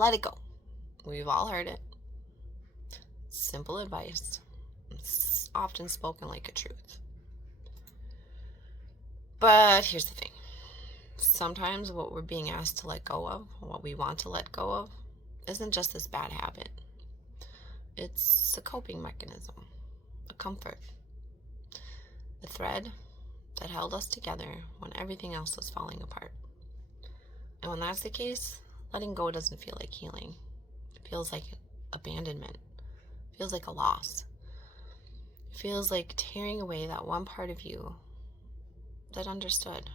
Let it go. We've all heard it. Simple advice. It's often spoken like a truth. But here's the thing. Sometimes what we're being asked to let go of, what we want to let go of, isn't just this bad habit. It's a coping mechanism, a comfort, a thread that held us together when everything else was falling apart. And when that's the case, letting go doesn't feel like healing. It feels like abandonment. It feels like a loss. It feels like tearing away that one part of you that understood.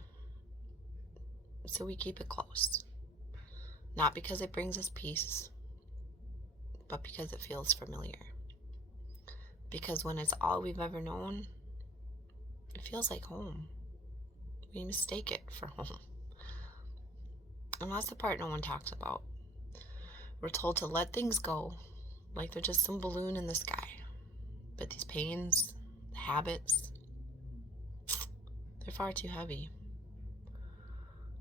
So we keep it close. Not because it brings us peace, but because it feels familiar. Because when it's all we've ever known, it feels like home. We mistake it for home. And that's the part no one talks about. We're told to let things go like they're just some balloon in the sky. But these pains, the habits, they're far too heavy.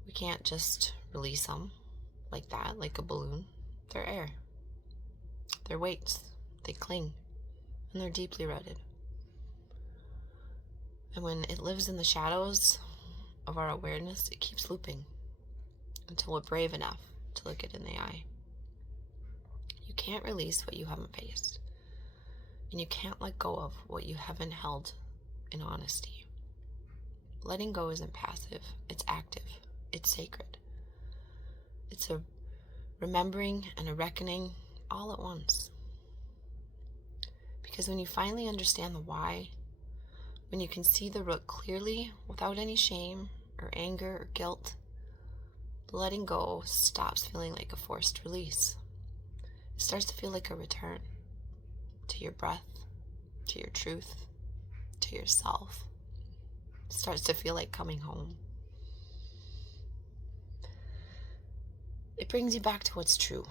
We can't just release them like that, like a balloon. They're air. They're weights. They cling. And they're deeply rooted. And when it lives in the shadows of our awareness, it keeps looping until we're brave enough to look it in the eye. You can't release what you haven't faced. And you can't let go of what you haven't held in honesty. Letting go isn't passive. It's active. It's sacred. It's a remembering and a reckoning all at once. Because when you finally understand the why, when you can see the root clearly without any shame or anger or guilt, letting go stops feeling like a forced release. It starts to feel like a return to your breath, to your truth, to yourself. It starts to feel like coming home. It brings you back to what's true,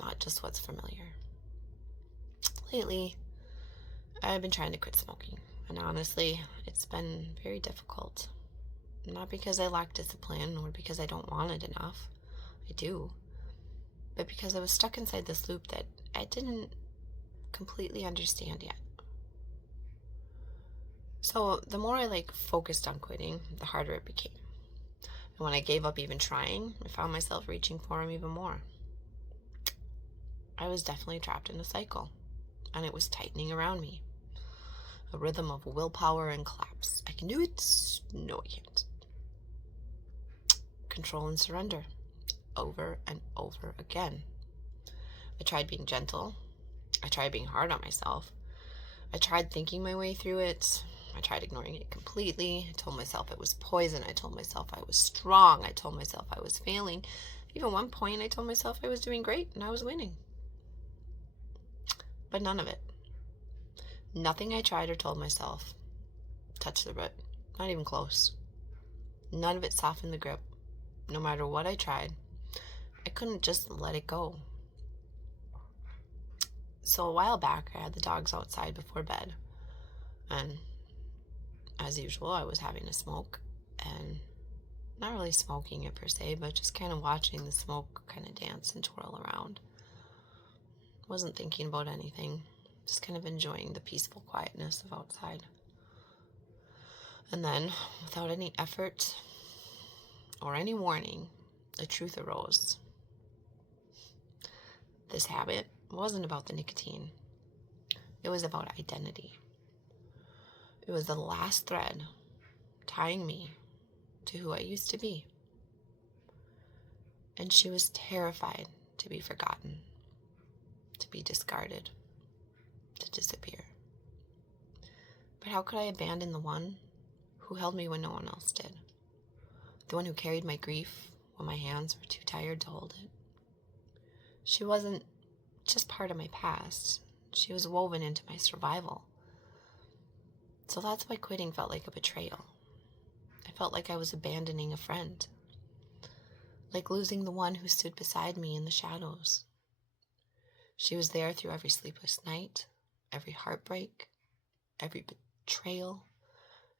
not just what's familiar. Lately, I've been trying to quit smoking, and honestly, it's been very difficult. Not because I lack discipline or because I don't want it enough. I do. But because I was stuck inside this loop that I didn't completely understand yet. So the more I focused on quitting, the harder it became. And when I gave up even trying, I found myself reaching for them even more. I was definitely trapped in a cycle, and it was tightening around me. A rhythm of willpower and collapse. I can do it. No, I can't. Control and surrender. Over and over again. I tried being gentle. I tried being hard on myself. I tried thinking my way through it. I tried ignoring it completely. I told myself it was poison. I told myself I was strong. I told myself I was failing. Even one point, I told myself I was doing great and I was winning. But none of it. Nothing I tried or told myself touched the root. Not even close. None of it softened the grip. No matter what I tried, I couldn't just let it go. So a while back, I had the dogs outside before bed. And as usual, I was having a smoke. And not really smoking it per se, but just kind of watching the smoke kind of dance and twirl around. Wasn't thinking about anything. Just kind of enjoying the peaceful quietness of outside. And then, without any effort or any warning, the truth arose. This habit wasn't about the nicotine. It was about identity. It was the last thread tying me to who I used to be. And she was terrified to be forgotten, to be discarded, to disappear. But how could I abandon the one who held me when no one else did? The one who carried my grief when my hands were too tired to hold it. She wasn't just part of my past. She was woven into my survival. So that's why quitting felt like a betrayal. I felt like I was abandoning a friend. Like losing the one who stood beside me in the shadows. She was there through every sleepless night, every heartbreak, every betrayal,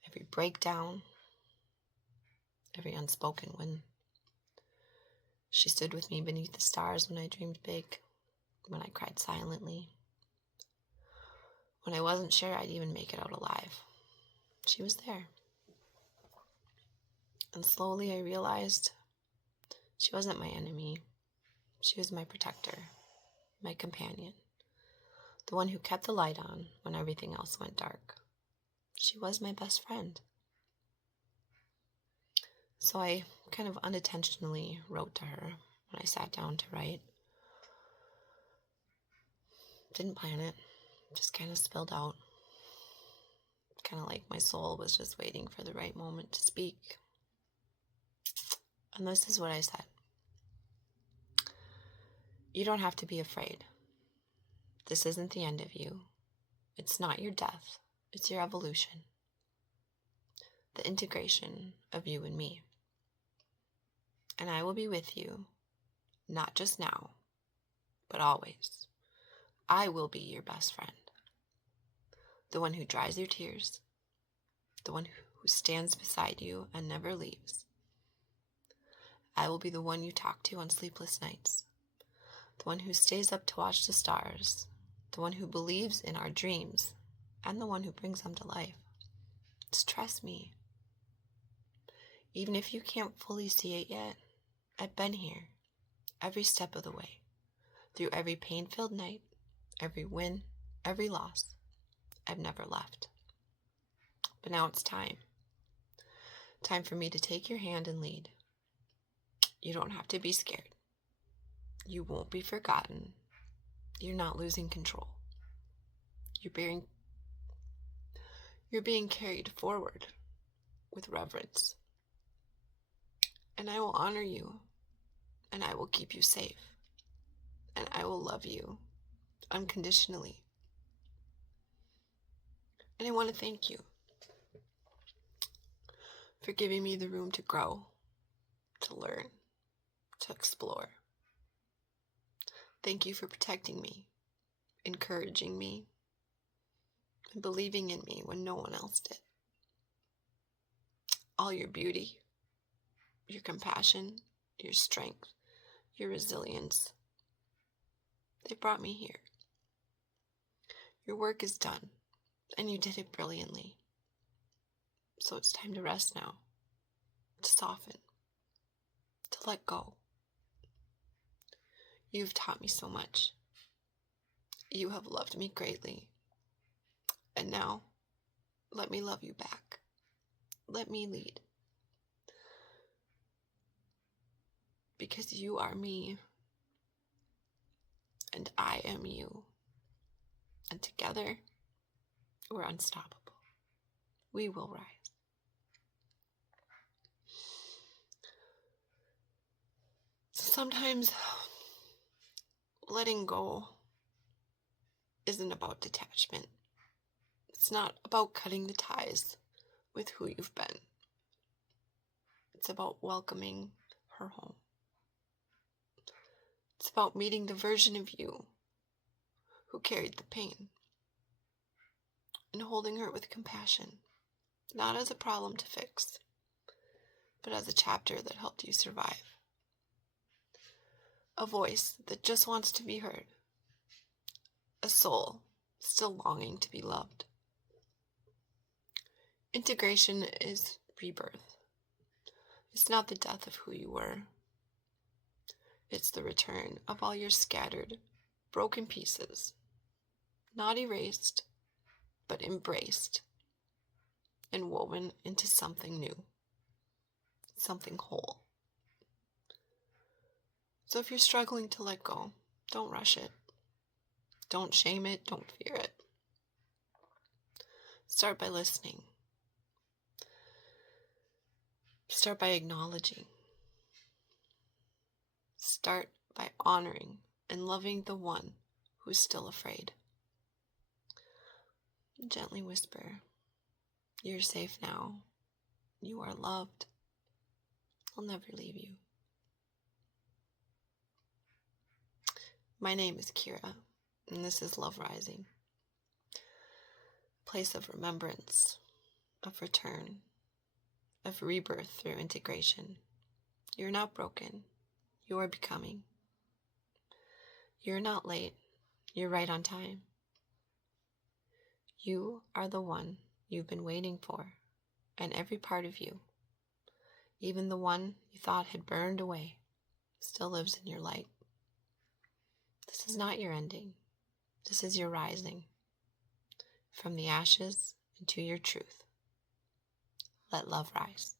every breakdown, every unspoken win. She stood with me beneath the stars when I dreamed big, when I cried silently, when I wasn't sure I'd even make it out alive. She was there. And slowly I realized she wasn't my enemy. She was my protector, my companion, the one who kept the light on when everything else went dark. She was my best friend. So I kind of unintentionally wrote to her when I sat down to write. Didn't plan it, just kind of spilled out. Kind of like my soul was just waiting for the right moment to speak. And this is what I said. You don't have to be afraid. This isn't the end of you. It's not your death. It's your evolution. The integration of you and me. And I will be with you, not just now, but always. I will be your best friend. The one who dries your tears. The one who stands beside you and never leaves. I will be the one you talk to on sleepless nights. The one who stays up to watch the stars. The one who believes in our dreams. And the one who brings them to life. Just trust me. Even if you can't fully see it yet, I've been here every step of the way. Through every pain-filled night, every win, every loss. I've never left. But now it's time. Time for me to take your hand and lead. You don't have to be scared. You won't be forgotten. You're not losing control. You're being carried forward with reverence. And I will honor you, and I will keep you safe, and I will love you unconditionally. And I want to thank you for giving me the room to grow, to learn, to explore. Thank you for protecting me, encouraging me, and believing in me when no one else did. All your beauty, your compassion, your strength, your resilience, they brought me here. Your work is done, and you did it brilliantly. So it's time to rest now, to soften, to let go. You've taught me so much. You have loved me greatly. And now, let me love you back. Let me lead. Because you are me, and I am you. And together, we're unstoppable. We will rise. Sometimes letting go isn't about detachment. It's not about cutting the ties with who you've been. It's about welcoming her home. It's about meeting the version of you who carried the pain and holding her with compassion, not as a problem to fix, but as a chapter that helped you survive. A voice that just wants to be heard. A soul still longing to be loved. Integration is rebirth. It's not the death of who you were. It's the return of all your scattered, broken pieces. Not erased, but embraced and woven into something new. Something whole. So if you're struggling to let go, don't rush it. Don't shame it. Don't fear it. Start by listening. Start by acknowledging. Start by honoring and loving the one who's still afraid. Gently whisper, "You're safe now. You are loved. I'll never leave you." My name is Kira, and this is Love Rising. A place of remembrance, of return, of rebirth through integration. You're not broken. You are becoming. You're not late. You're right on time. You are the one you've been waiting for, and every part of you, even the one you thought had burned away, still lives in your light. This is not your ending. This is your rising from the ashes into your truth. Let love rise.